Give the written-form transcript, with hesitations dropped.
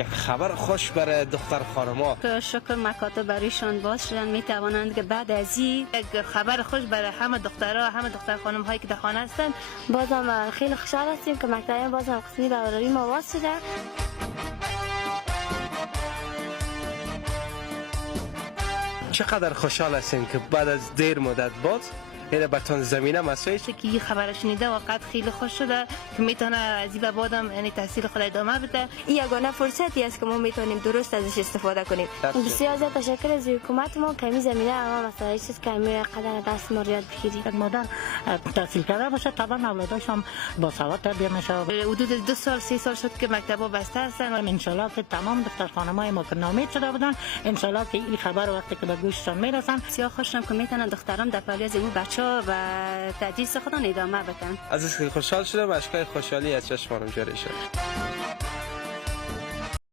یک خبر خوش برای دختر خانما. شکر مکاتب برایشان باز شدن، می توانند که بعد از این یک خبر خوش برای همه دخترها، همه دختر خانم هایی که در خانه هستند. بازم خیلی خوشحال هستیم که مکتب بازم قسمی برای ما باز شده. چقدر خوشحال هستیم که بعد از دیر مدت باز این بتون زمینه مسایش که این خبر شنیده واقعا خیلی خوش شده که میتونه از این بعد هم یعنی تحصیل خود ادامه بده. این یگانه فرصتی است که ما میتونیم درست ازش استفاده کنیم. بسیار زیاد تشکر از حکومت ما که این زمینه اما مسائلی است که همین قدر دست ما یاد بگیریم. مادر تحصیل کرده باشه طبعا اولادش هم با سواد تربیت میشه. حدود 2 سال 3 سال شد که مکتبا بسته هستن. ان شاء الله که تمام دختر خانمای ما که نامید شده بودن ان شاء الله که این خبر وقتی که به گوششان میرسن بسیار خوشم که میتونن دختران در فعالیت این بچه‌ها و تدریس خودشون ادامه بدن. از خوشحال شدم، اشکای خوشحالی از چشمانم جاری شد.